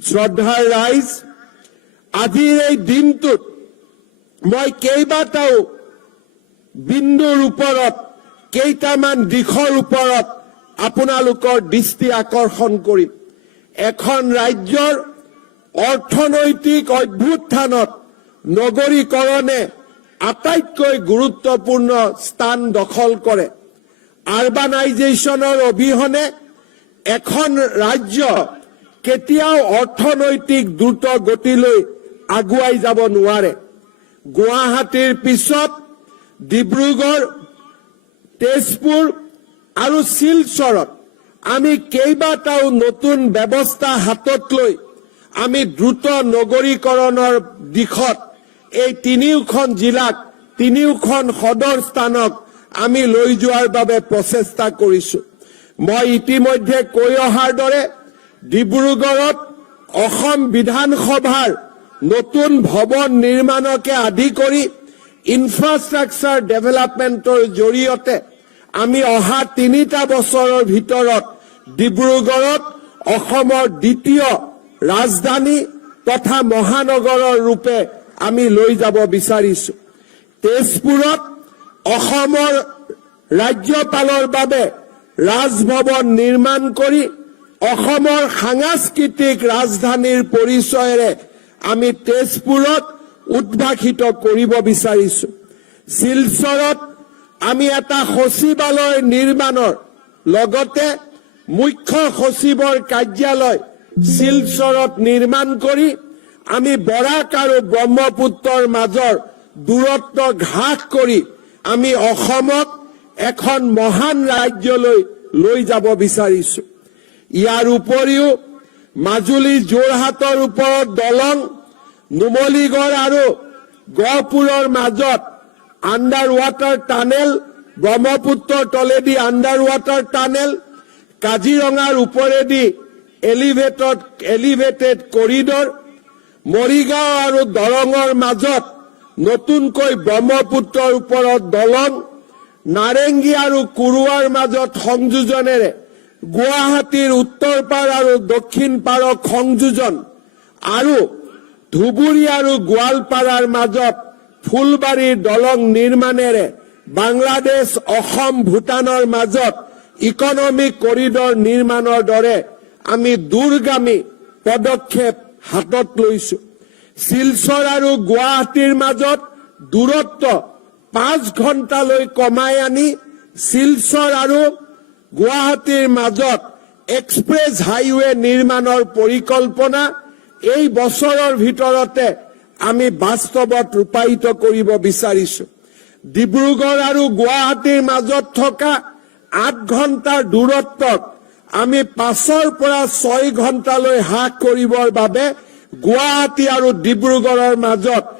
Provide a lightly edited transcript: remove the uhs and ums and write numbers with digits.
শ্ৰদ্ধাৰ ৰাইজ, আজিৰ এই দিনটোত মই কেইবাটাও বিন্দুৰ ওপৰত কেইটামান দিশৰ ওপৰত আপোনালোকৰ দৃষ্টি আকৰ্ষণ কৰিম। এখন ৰাজ্যৰ অৰ্থনৈতিক অভ্যুত্থানত নগৰীকৰণে আটাইতকৈ গুৰুত্বপূৰ্ণ স্থান দখল কৰে। আৰবানাইজেশ্যনৰ অবিহনে এখন ৰাজ্য কেতিয়াও অৰ্থনৈতিক দ্ৰুত গতিলৈ আগুৱাই যাব নোৱাৰে। গুৱাহাটীৰ পিছত ডিব্ৰুগড়, তেজপুৰ আৰু শিলচৰত আমি কেইবাটাও নতুন ব্যৱস্থা হাতত লৈ আমি দ্ৰুত নগৰীকৰণৰ দিশত এই তিনিওখন জিলাক, তিনিওখন সদৰ স্থানক আমি লৈ যোৱাৰ বাবে প্ৰচেষ্টা কৰিছো। মই ইতিমধ্যে কৈ অহাৰ দৰে ডিব্ৰুগড়ত অসম বিধানসভাৰ নতুন ভৱন নিৰ্মাণকে আদি কৰি ইনফ্ৰাষ্ট্ৰাকচাৰ ডেভেলপমেণ্টৰ জৰিয়তে আমি অহা 3টা বছৰৰ ভিতৰত ডিব্ৰুগড়ত অসমৰ দ্বিতীয় ৰাজধানী তথা মহানগৰৰ ৰূপে আমি লৈ যাব বিচাৰিছো। তেজপুৰত অসমৰ ৰাজ্যপালৰ বাবে ৰাজভৱন নিৰ্মাণ কৰি অসমৰ সাংস্কৃতিক ৰাজধানীৰ পৰিচয়েৰে আমি তেজপুৰত উদ্ভাসিত কৰিব বিচাৰিছো। শিলচৰত আমি এটা সচিবালয় নিৰ্মাণৰ লগতে মুখ্য সচিবৰ কাৰ্যালয় শিলচৰত নিৰ্মাণ কৰি আমি বৰাক আৰু ব্ৰহ্মপুত্ৰৰ মাজৰ দূৰত্ব হ্ৰাস কৰি আমি অসমক এখন মহান ৰাজ্যলৈ লৈ যাব বিচাৰিছো। ইয়াৰ উপৰিও মাজুলী যোৰহাটৰ ওপৰত দলং, নুমলীগড় আৰু গহপুৰৰ মাজত আণ্ডাৰ ৱাটাৰ টানেল, ব্ৰহ্মপুত্ৰৰ তলেদি আণ্ডাৰ ৱাটাৰ টানেল, কাজিৰঙাৰ ওপৰেদি এলিভেটেড কৰিডৰ, মৰিগাঁও আৰু দৰঙৰ মাজত নতুনকৈ ব্ৰহ্মপুত্ৰৰ ওপৰত দলং, নাৰেংগী আৰু কুৰুৱাৰ মাজত সংযোজনেৰে গুৱাহাটীৰ উত্তৰ পাৰ আৰু দক্ষিণ পাৰক সংযোজন আৰু ধুবুৰী আৰু গোৱালপাৰাৰ মাজত ফুলবাৰীৰ দলং নিৰ্মাণেৰে বাংলাদেশ, অসম, ভূটানৰ মাজত ইকনমিক কৰিডৰ নিৰ্মাণৰ দৰে আমি দূৰগামী পদক্ষেপ হাতত লৈছো। শিলচৰ আৰু গুৱাহাটীৰ মাজত দূৰত্ব 5 ঘণ্টালৈ কমাই আনি শিলচৰ আৰু গুৱাহাটীৰ মাজত এক্সপ্ৰেছ হাইৱে নিৰ্মাণৰ পৰিকল্পনা এই বছৰৰ ভিতৰতে আমি বাস্তৱত ৰূপায়িত কৰিব বিচাৰিছো। ডিব্ৰুগড় আৰু গুৱাহাটীৰ মাজত থকা 8 ঘণ্টাৰ দূৰত্বক আমি 5ৰ পৰা 6 ঘণ্টালৈ হ্ৰাস কৰিবৰ বাবে গুৱাহাটী আৰু ডিব্ৰুগড়ৰ মাজত